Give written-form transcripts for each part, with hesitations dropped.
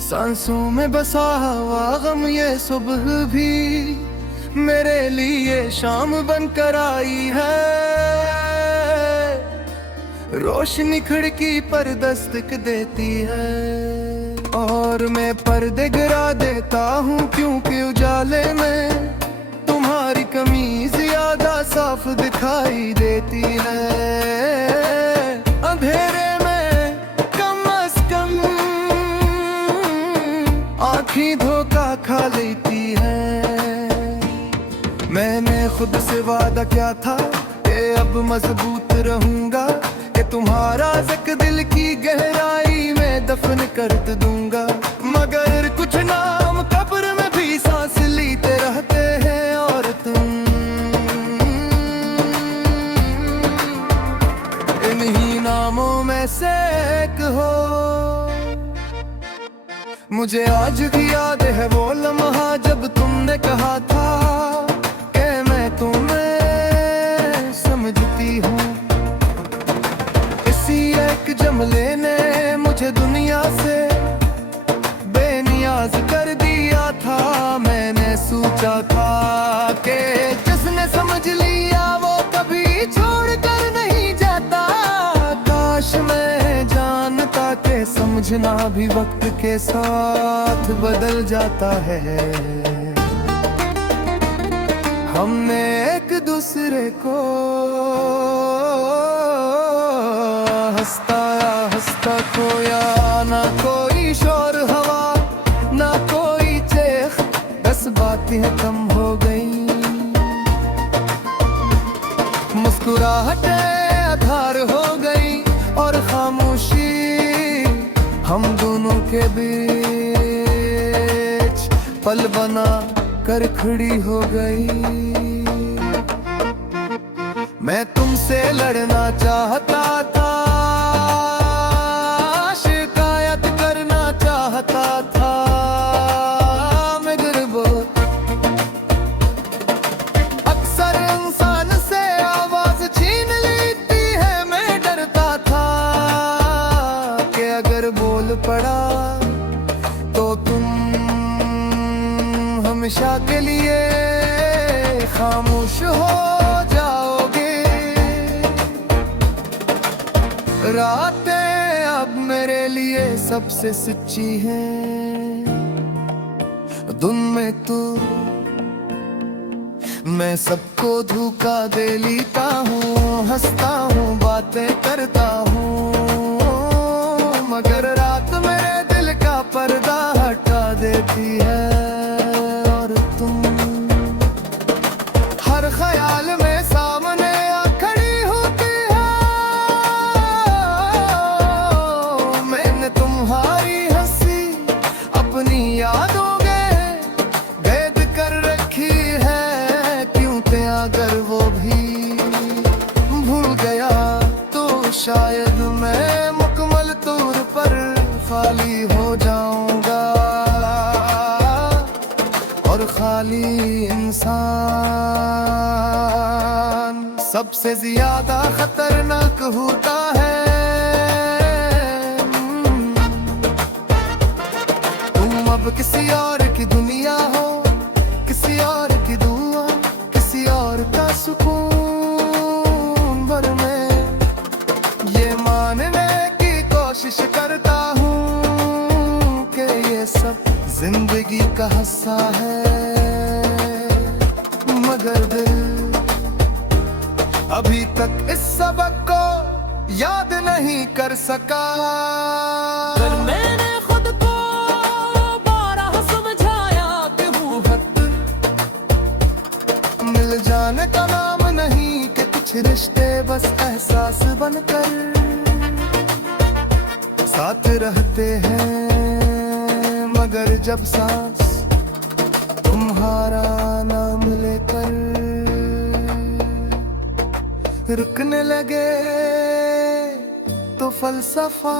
सांसों में बसा हुआ गम ये सुबह भी मेरे लिए शाम बनकर आई है। रोशनी खिड़की पर दस्तक देती है और मैं पर्दे गिरा देता हूँ, क्योंकि उजाले में तुम्हारी कमी ज्यादा साफ दिखाई देती है। अंधेरे में कम से कम आँखें धोखा खा लेती है। मैंने खुद से वादा किया था कि अब मजबूत रहूंगा, कि तुम्हारा ज़ख्म दिल की गहराई में दफन कर दूंगा। मगर कुछ नाम कब्र में भी सांस लेते रहते हैं और तुम इन्हीं नामों में से एक हो। मुझे आज भी याद है वो लम्हा जब तुमने कहा था कि मैं तुम्हें समझती हूँ। इसी एक जुमले ने मुझे दुनिया से बेनियाज कर दिया था। मैंने सोचा था कि जिसने समझ लिया वो कभी छोड़ कर नहीं जाता। काश मैं जानता कि समझना भी वक्त के साथ बदल जाता है। हमने एक दूसरे को हंसता हंसता खोया, ना कोई शोर हवा ना कोई चेख, बस बातें कम हो गई। मुस्कुराहटें आधार हो गई और खामोशी हम दोनों के बीच पल बना कर खड़ी हो गई। मैं तुमसे लड़ना चाहता था, शिकायत करना चाहता था, मगर वो अक्सर इंसान से आवाज छीन लेती है। मैं डरता था कि अगर बोल पड़ा तो तुम हमेशा के लिए खामोश हो जाओगे। रातें अब मेरे लिए सबसे सच्ची हैं। दिन में तो मैं सबको धोखा दे लेता हूँ, हंसता हूँ, बातें करता हूँ, मगर रात मेरे दिल का पर्दा हटा देती है। और तुम हर ख्याल में सामने आ खड़ी होती है। मैंने तुम्हारी हंसी अपनी यादों में कैद कर रखी है। क्यों थे अगर वो भी भूल गया तो शायद मैं मुकम्मल तौर पर खाली हो जाऊंगा। और खाली इंसान सबसे ज्यादा खतरनाक होता है। तुम अब किसी और की दुनिया हो, किसी और की दुआ, किसी और का सुकून, पर मैं ये मानने की कोशिश करता हूँ कि ये सब जिंदगी का हिस्सा है। मगर दिल अभी तक इस सबक को याद नहीं कर सका। पर मैंने खुद को बारह समझाया कि वो वक्त मिल जाने का नाम नहीं, कि कुछ रिश्ते बस एहसास बनकर साथ रहते हैं। मगर जब सांस तुम्हारा नाम लेकर रुकने लगे तो फलसफा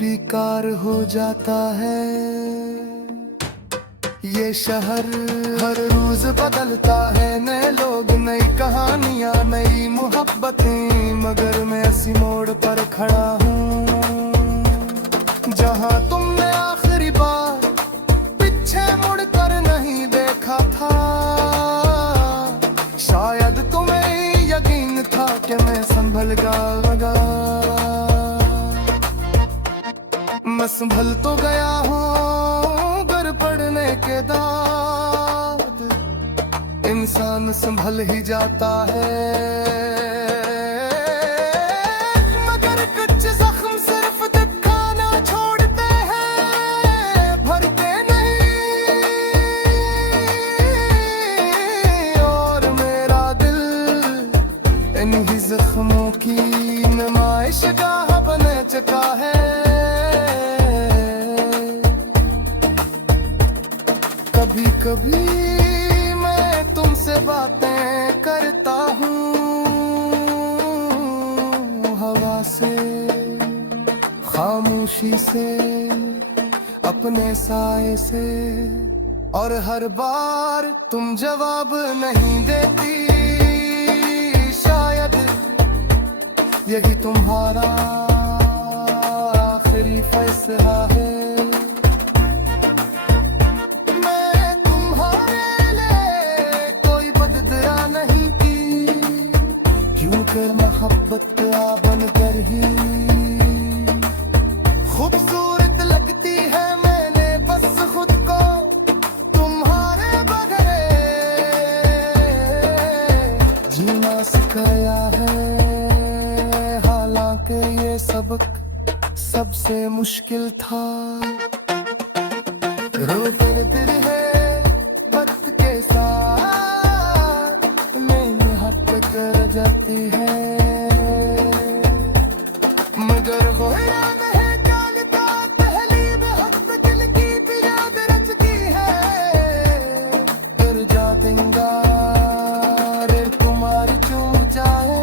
बेकार हो जाता है। ये शहर हर रोज बदलता है, नए लोग, नई कहानियां, नई मोहब्बतें, मगर मैं इसी मोड़ पर खड़ा हूँ जहाँ तुमने आखिरी बार पीछे मुड़कर नहीं देखा था। शायद तुम्हें यकीन था कि मैं संभल लगा, मैं संभल तो गया हूँ घर पड़ने के बाद, इंसान संभल ही जाता है, मगर कुछ जख्म सिर्फ दिखाना छोड़ते हैं, भरते नहीं। और मेरा दिल इन्हीं जख्मों की नुमाइश गाह बन चुका है। कभी कभी मैं तुमसे बातें करता हूँ, हवा से, खामोशी से, अपने साए से, और हर बार तुम जवाब नहीं देती। शायद यही तुम्हारा आखिरी फैसला है। मोहब्बत बन कर ही खूबसूरत लगती है, मैंने बस खुद को तुम्हारे बगैर जीना सिखाया है। हालांकि ये सबक सबसे मुश्किल था। रोते दिल है वक्त के साथ, मैंने हद कर जाती है, मगर वो याद है जानता पहली बेहद दिल की भी याद रचती है। कर जा देंगा रे तुम्हारी चूम जाए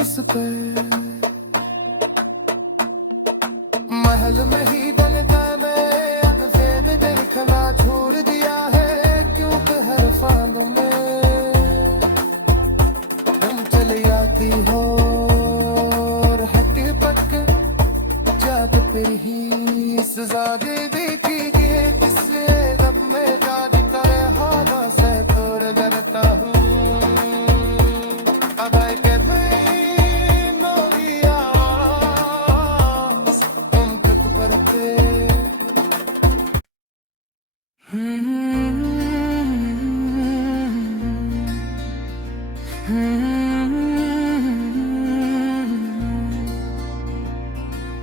उस पे, महल में ही बनता मैं अब से देखना छोड़ दिया है, क्योंकि हर फांद में तुम चली आती हो, फिर ही सजा दे देती है। किससे जब मैं जाने करे हाना से तोड़ डरता हूँ, अब के नो आवाज उन तक पड़ते।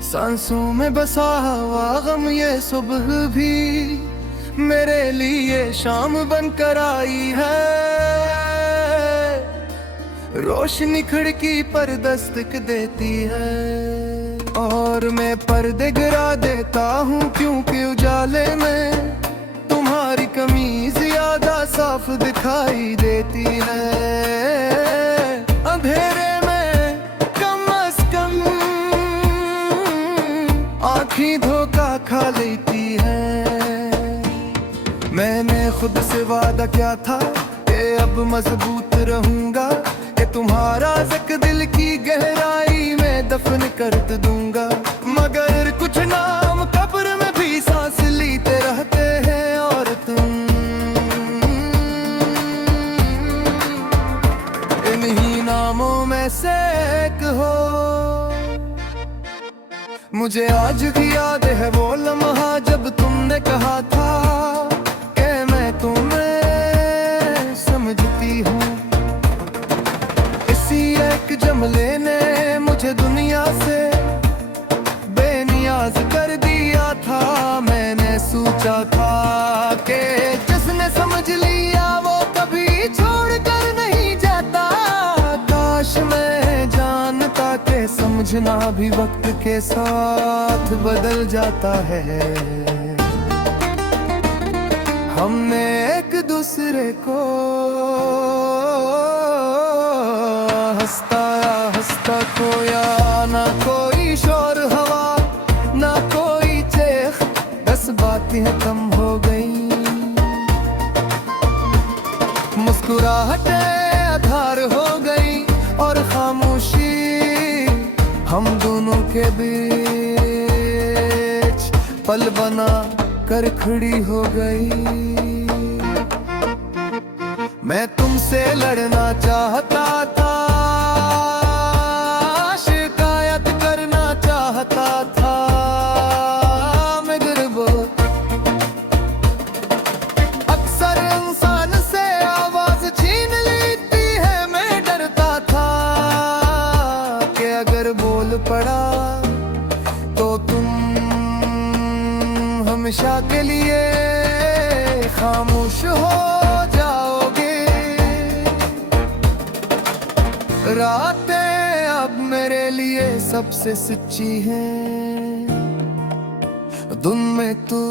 सांसों में बसा हुआ गम ये सुबह भी मेरे लिए शाम बनकर आई है। रोशनी खिड़की पर दस्तक देती है और मैं पर्दे गिरा देता हूँ, क्योंकि उजाले में तुम्हारी कमी ज्यादा साफ दिखाई देती है। अंधेरे आँखें धोखा खा लेती है। मैंने खुद से वादा किया था कि अब मजबूत रहूंगा, कि तुम्हारा जक दिल की गहराई में दफन कर दूंगा, मगर कुछ नाम कब्र में भी सांस लेते रहते हैं और तुम इन्हीं नामों में से एक हो। मुझे आज भी याद है वो लम्हा जब तुमने कहा था कि मैं तुम्हें समझती हूँ। इसी एक जुमले ने मुझे दुनिया से बेनियाज कर दिया था। मैंने सोचा था कि जिसने समझ लिया वो कभी छोड़ कर नहीं जाता। काश मैं जानता कि समझना भी वक्त के साथ बदल जाता है। हमने एक दूसरे को हंसता हंसता खोया, ना कोई शोर हवा ना कोई चेख, बस बातें कम हो गई। मुस्कुराहटें आधार हो गई और खामोशी हम दोनों के बीच पल बना कर खड़ी हो गई। मैं तुमसे लड़ना चाहता था, शिकायत करना चाहता था, मगर वो अक्सर इंसान से आवाज छीन लेती है। मैं डरता था कि अगर बोल पड़ा तो तुम हमेशा के लिए खामोश हो जाओगे। रातें अब मेरे लिए सबसे सच्ची हैं, दिन में तू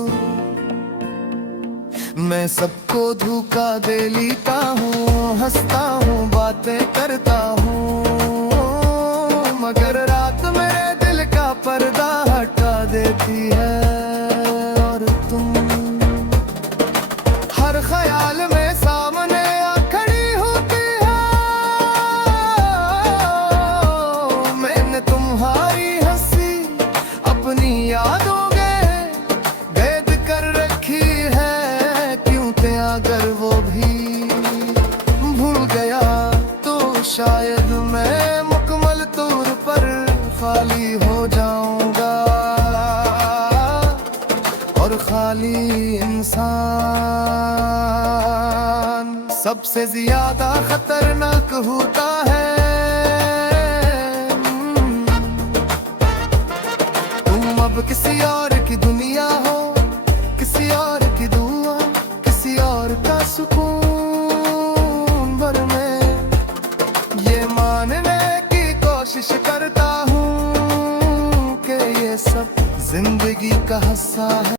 मैं सबको धोखा दे लेता हूँ, हंसता हूँ, बातें करता हूँ, मगर रात मेरे दिल का पर्दा हटा देती है। और तुम हर ख्याल में सामने आ खड़ी होती है। मैंने तुम्हारी हंसी अपनी यादों में कैद कर रखी है। क्यों थे अगर वो भी भूल गया तो शायद मैं मुकम्मल तौर पर खाली हो जाऊंगा। और खाली इंसान सबसे ज्यादा खतरनाक होता है। तुम अब किसी और की दुनिया हो, किसी और की दुआ, किसी और का सुकून, पर मैं ये मानने की कोशिश करता हूँ कि ये सब जिंदगी का हिस्सा है।